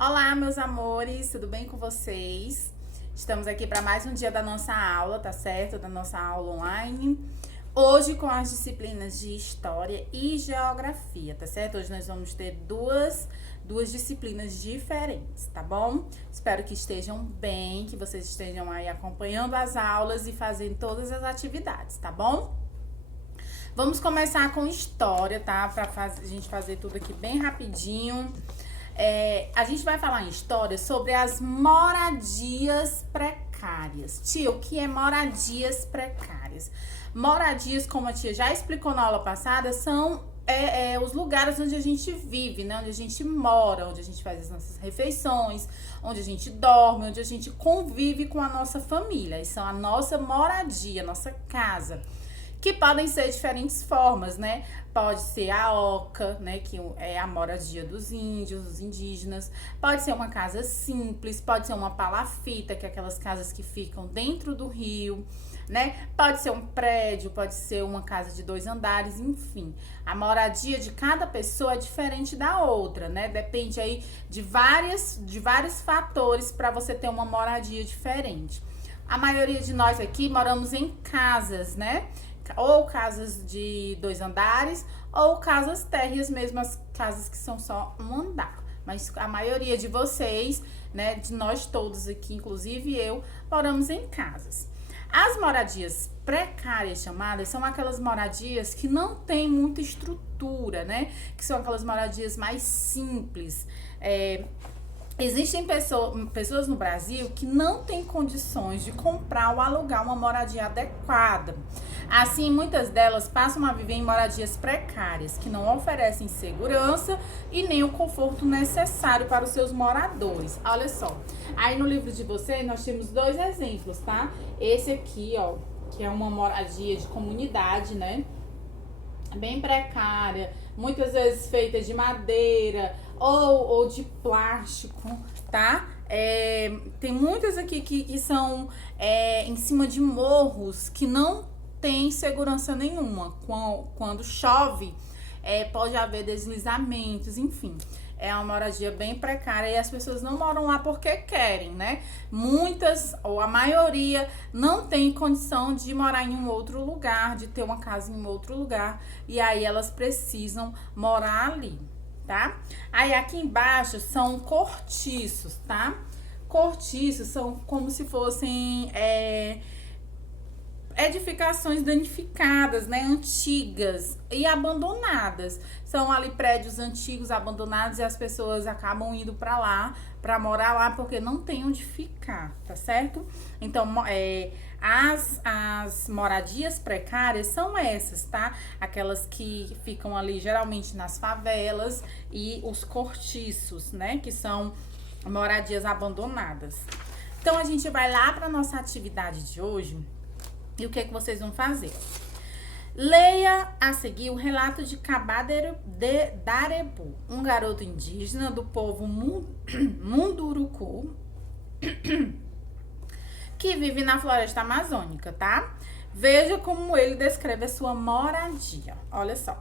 Olá, meus amores, tudo bem com vocês? Estamos aqui para mais um dia da nossa aula, tá certo? Da nossa aula online. Hoje com as disciplinas de História e Geografia, tá certo? Hoje nós vamos ter duas disciplinas diferentes, tá bom? Espero que estejam bem, que vocês estejam aí acompanhando as aulas e fazendo todas as atividades, tá bom? Vamos começar com História, tá? A gente fazer tudo aqui bem rapidinho. A gente vai falar em história sobre as moradias precárias. Tia, o que é moradias precárias? Moradias, como a tia já explicou na aula passada, são os lugares onde a gente vive, né? Onde a gente mora, onde a gente faz as nossas refeições, onde a gente dorme, onde a gente convive com a nossa família. Isso é a nossa moradia, a nossa casa. Que podem ser diferentes formas, né? Pode ser a oca, né? Que é a moradia dos índios, dos indígenas. Pode ser uma casa simples, pode ser uma palafita, que é aquelas casas que ficam dentro do rio, né? Pode ser um prédio, pode ser uma casa de 2 andares, enfim. A moradia de cada pessoa é diferente da outra, né? Depende aí de vários fatores para você ter uma moradia diferente. A maioria de nós aqui moramos em casas, né? Ou casas de 2 andares, ou casas térreas mesmo, as casas que são só um andar. Mas a maioria de vocês, né, de nós todos aqui, inclusive eu, moramos em casas. As moradias precárias chamadas são aquelas moradias que não tem muita estrutura, né? Que são aquelas moradias mais simples. Existem pessoas no Brasil que não têm condições de comprar ou alugar uma moradia adequada. Assim, muitas delas passam a viver em moradias precárias, que não oferecem segurança e nem o conforto necessário para os seus moradores. Olha só, aí no livro de vocês nós temos 2 exemplos, tá? Esse aqui, ó, que é uma moradia de comunidade, né? Bem precária, muitas vezes feita de madeira ou de plástico, tá? Tem muitas aqui que são em cima de morros que não tem segurança nenhuma. Quando chove, pode haver deslizamentos, enfim. É uma moradia bem precária e as pessoas não moram lá porque querem, né? Muitas, ou a maioria, não tem condição de morar em um outro lugar, de ter uma casa em um outro lugar. E aí elas precisam morar ali, tá? Aí aqui embaixo são cortiços, tá? Cortiços são como se fossem edificações danificadas, né, antigas e abandonadas. São ali prédios antigos, abandonados, e as pessoas acabam indo para lá, para morar lá, porque não tem onde ficar, tá certo? Então, as moradias precárias são essas, tá? Aquelas que ficam ali geralmente nas favelas, e os cortiços, né, que são moradias abandonadas. Então, a gente vai lá para nossa atividade de hoje. E o que vocês vão fazer? Leia a seguir o relato de Cabá Darebu, um garoto indígena do povo Munduruku, que vive na floresta amazônica, tá? Veja como ele descreve a sua moradia. Olha só.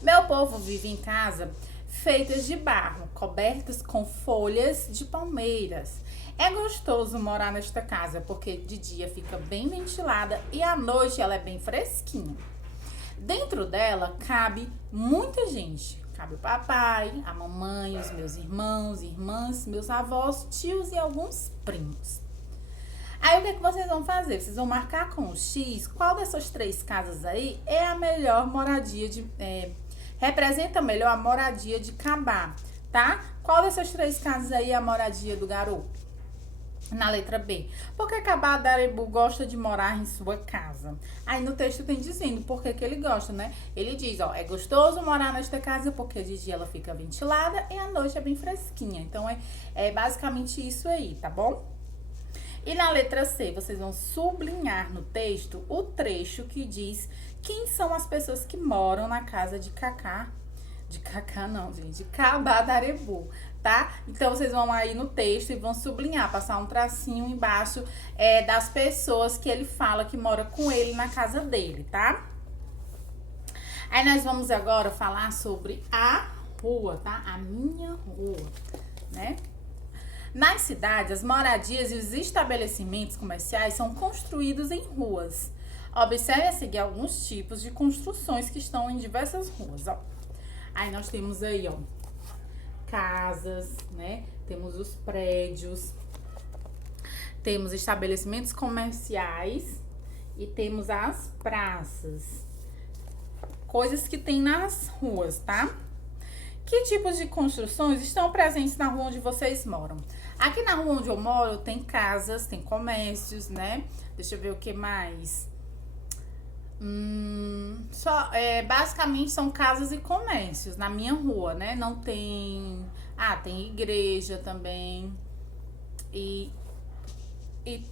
Meu povo vive em casa feitas de barro, cobertas com folhas de palmeiras. É gostoso morar nesta casa, porque de dia fica bem ventilada e à noite ela é bem fresquinha. Dentro dela cabe muita gente. Cabe o papai, a mamãe, os meus irmãos, irmãs, meus avós, tios e alguns primos. Aí o que vocês vão fazer? Vocês vão marcar com o X qual dessas 3 casas aí é a melhor moradia representa melhor a moradia de Cabá, tá? Qual dessas 3 casas aí é a moradia do garoto? Na letra B. Porque Cabá Darebu gosta de morar em sua casa. Aí no texto tem dizendo por que ele gosta, né? Ele diz, ó, é gostoso morar nesta casa porque de dia ela fica ventilada e à noite é bem fresquinha. Então é basicamente isso aí, tá bom? E na letra C, vocês vão sublinhar no texto o trecho que diz quem são as pessoas que moram na casa de Cabá Darebu, tá? Então, vocês vão aí no texto e vão sublinhar, passar um tracinho embaixo das pessoas que ele fala que mora com ele na casa dele, tá? Aí, nós vamos agora falar sobre a rua, tá? A minha rua, né? Nas cidades, as moradias e os estabelecimentos comerciais são construídos em ruas. Observe a seguir alguns tipos de construções que estão em diversas ruas, ó. Aí nós temos aí, ó, casas, né? Temos os prédios, temos estabelecimentos comerciais e temos as praças. Coisas que tem nas ruas, tá? Que tipos de construções estão presentes na rua onde vocês moram? Aqui na rua onde eu moro tem casas, tem comércios, né? Deixa eu ver o que mais. Basicamente são casas e comércios na minha rua, né? Não tem... tem igreja também. E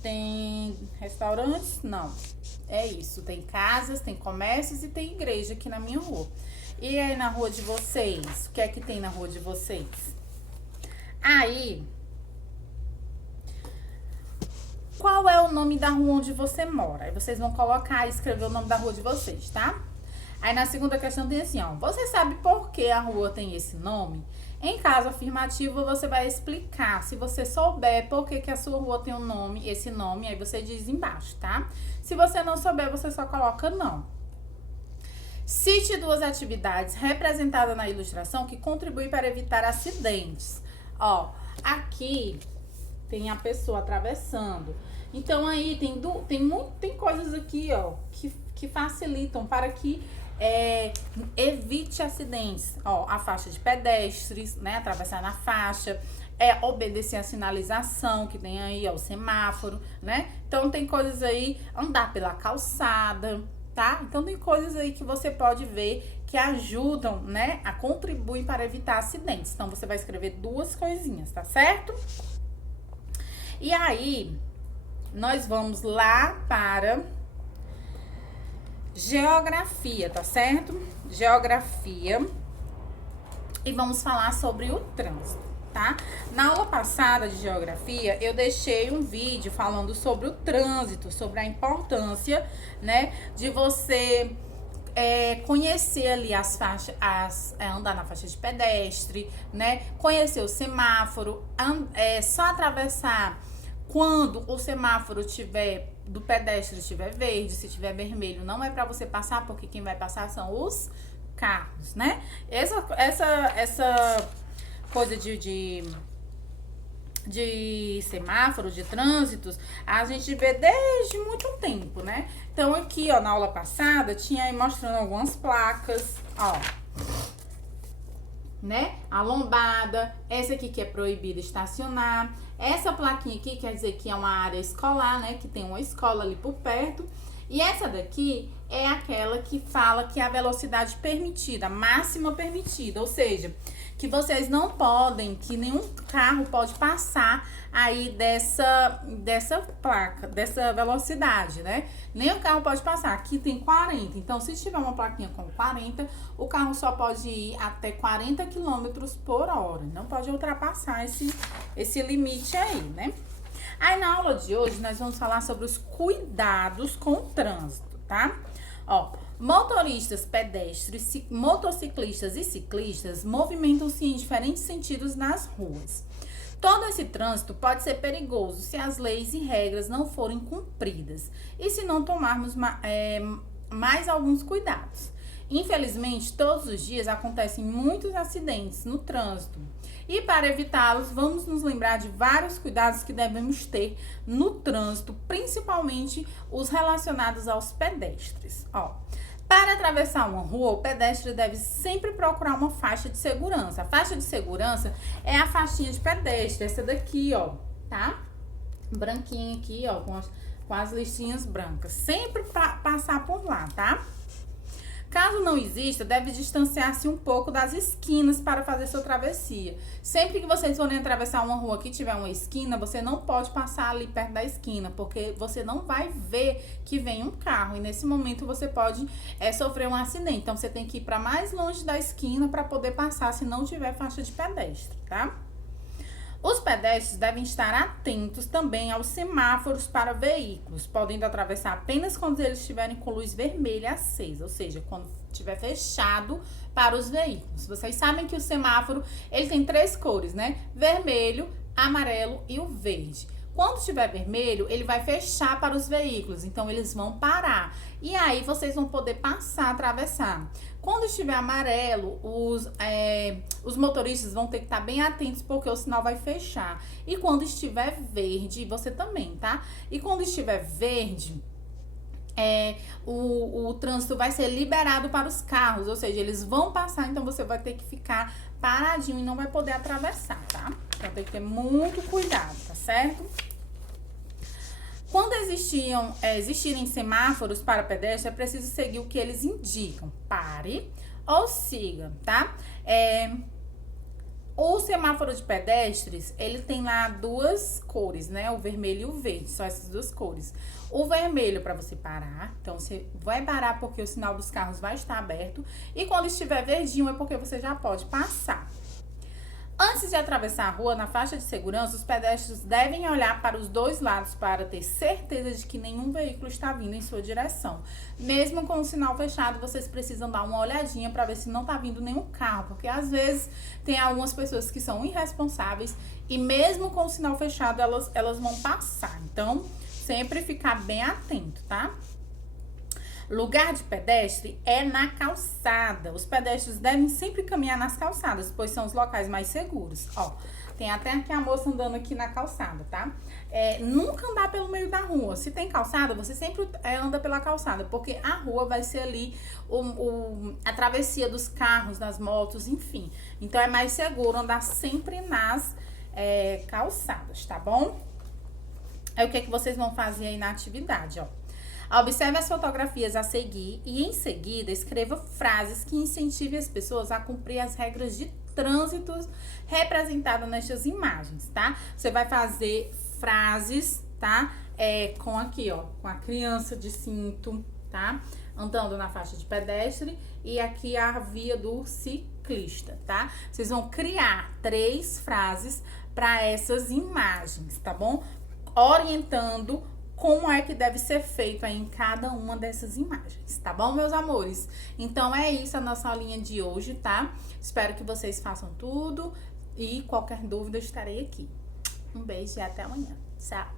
tem restaurantes? Não. É isso. Tem casas, tem comércios e tem igreja aqui na minha rua. E aí na rua de vocês? O que é que tem na rua de vocês? Aí... Qual é o nome da rua onde você mora? Aí vocês vão colocar e escrever o nome da rua de vocês, tá? Aí na segunda questão tem assim, ó. Você sabe por que a rua tem esse nome? Em caso afirmativo, você vai explicar. Se você souber por que a sua rua tem um nome, esse nome, aí você diz embaixo, tá? Se você não souber, você só coloca não. Cite duas atividades representadas na ilustração que contribuem para evitar acidentes. Ó, aqui... tem a pessoa atravessando. Então, aí tem coisas aqui, ó, que facilitam para que evite acidentes. Ó, a faixa de pedestres, né? Atravessar na faixa. Obedecer a sinalização que tem aí, ó, o semáforo, né? Então, tem coisas aí, andar pela calçada, tá? Então, tem coisas aí que você pode ver que ajudam, né? A contribuir para evitar acidentes. Então, você vai escrever duas coisinhas, tá certo? E aí, nós vamos lá para geografia, tá certo? Geografia. E vamos falar sobre o trânsito, tá? Na aula passada de geografia, eu deixei um vídeo falando sobre o trânsito, sobre a importância, né, de você... conhecer ali as faixas, andar na faixa de pedestre, né? Conhecer o semáforo, só atravessar quando o semáforo do pedestre estiver verde, se tiver vermelho, não é para você passar, porque quem vai passar são os carros, né? Essa coisa de semáforo, de trânsitos, a gente vê desde muito tempo, né? Então, aqui, ó, na aula passada, tinha aí mostrando algumas placas, ó, né? A lombada, essa aqui que é proibido estacionar, essa plaquinha aqui quer dizer que é uma área escolar, né? Que tem uma escola ali por perto. E essa daqui é aquela que fala que é a velocidade permitida, máxima permitida, ou seja, que vocês não podem, que nenhum carro pode passar aí dessa placa, dessa velocidade, né? Nenhum carro pode passar. Aqui tem 40, então se tiver uma plaquinha com 40, o carro só pode ir até 40 km por hora. Não pode ultrapassar esse limite aí, né? Aí na aula de hoje nós vamos falar sobre os cuidados com o trânsito, tá? Ó, motoristas, pedestres, motociclistas e ciclistas movimentam-se em diferentes sentidos nas ruas. Todo esse trânsito pode ser perigoso se as leis e regras não forem cumpridas e se não tomarmos mais alguns cuidados. Infelizmente, todos os dias acontecem muitos acidentes no trânsito. E para evitá-los, vamos nos lembrar de vários cuidados que devemos ter no trânsito, principalmente os relacionados aos pedestres. Ó, para atravessar uma rua, o pedestre deve sempre procurar uma faixa de segurança. A faixa de segurança é a faixinha de pedestre, essa daqui, ó, tá? Branquinha aqui, ó, com as listinhas brancas. Sempre passar por lá, tá? Caso não exista, deve distanciar-se um pouco das esquinas para fazer sua travessia. Sempre que vocês forem atravessar uma rua que tiver uma esquina, você não pode passar ali perto da esquina, porque você não vai ver que vem um carro. E nesse momento você pode sofrer um acidente. Então você tem que ir para mais longe da esquina para poder passar se não tiver faixa de pedestre, tá? Os pedestres devem estar atentos também aos semáforos para veículos, podendo atravessar apenas quando eles estiverem com luz vermelha acesa, ou seja, quando estiver fechado para os veículos. Vocês sabem que o semáforo, ele tem 3 cores, né? Vermelho, amarelo e o verde. Quando estiver vermelho, ele vai fechar para os veículos, então eles vão parar. E aí vocês vão poder passar, atravessar. Quando estiver amarelo, os motoristas vão ter que estar bem atentos, porque o sinal vai fechar. E quando estiver verde, você também, tá? E quando estiver verde, o trânsito vai ser liberado para os carros, ou seja, eles vão passar, então você vai ter que ficar paradinho e não vai poder atravessar, tá? Então tem que ter muito cuidado, tá certo? Quando existirem semáforos para pedestre, é preciso seguir o que eles indicam. Pare ou siga, tá? O semáforo de pedestres, ele tem lá duas cores, né? O vermelho e o verde, só essas duas cores. O vermelho para você parar, então você vai parar porque o sinal dos carros vai estar aberto. E quando estiver verdinho é porque você já pode passar. Antes de atravessar a rua, na faixa de segurança, os pedestres devem olhar para os dois lados para ter certeza de que nenhum veículo está vindo em sua direção. Mesmo com o sinal fechado, vocês precisam dar uma olhadinha para ver se não está vindo nenhum carro, porque às vezes tem algumas pessoas que são irresponsáveis e mesmo com o sinal fechado, elas vão passar. Então, sempre ficar bem atento, tá? Lugar de pedestre é na calçada. Os pedestres devem sempre caminhar nas calçadas, pois são os locais mais seguros. Ó, tem até aqui a moça andando aqui na calçada, tá? Nunca andar pelo meio da rua. Se tem calçada, você sempre anda pela calçada, porque a rua vai ser ali a travessia dos carros, das motos, enfim. Então é mais seguro andar sempre nas calçadas, tá bom? Aí o que vocês vão fazer aí na atividade, ó? Observe as fotografias a seguir e, em seguida, escreva frases que incentivem as pessoas a cumprir as regras de trânsito representadas nestas imagens, tá? Você vai fazer frases, tá? Com aqui, ó, com a criança de cinto, tá? Andando na faixa de pedestre e aqui a via do ciclista, tá? Vocês vão criar 3 frases para essas imagens, tá bom? Orientando como é que deve ser feito aí em cada uma dessas imagens, tá bom, meus amores? Então, é isso a nossa aulinha de hoje, tá? Espero que vocês façam tudo e qualquer dúvida eu estarei aqui. Um beijo e até amanhã. Tchau!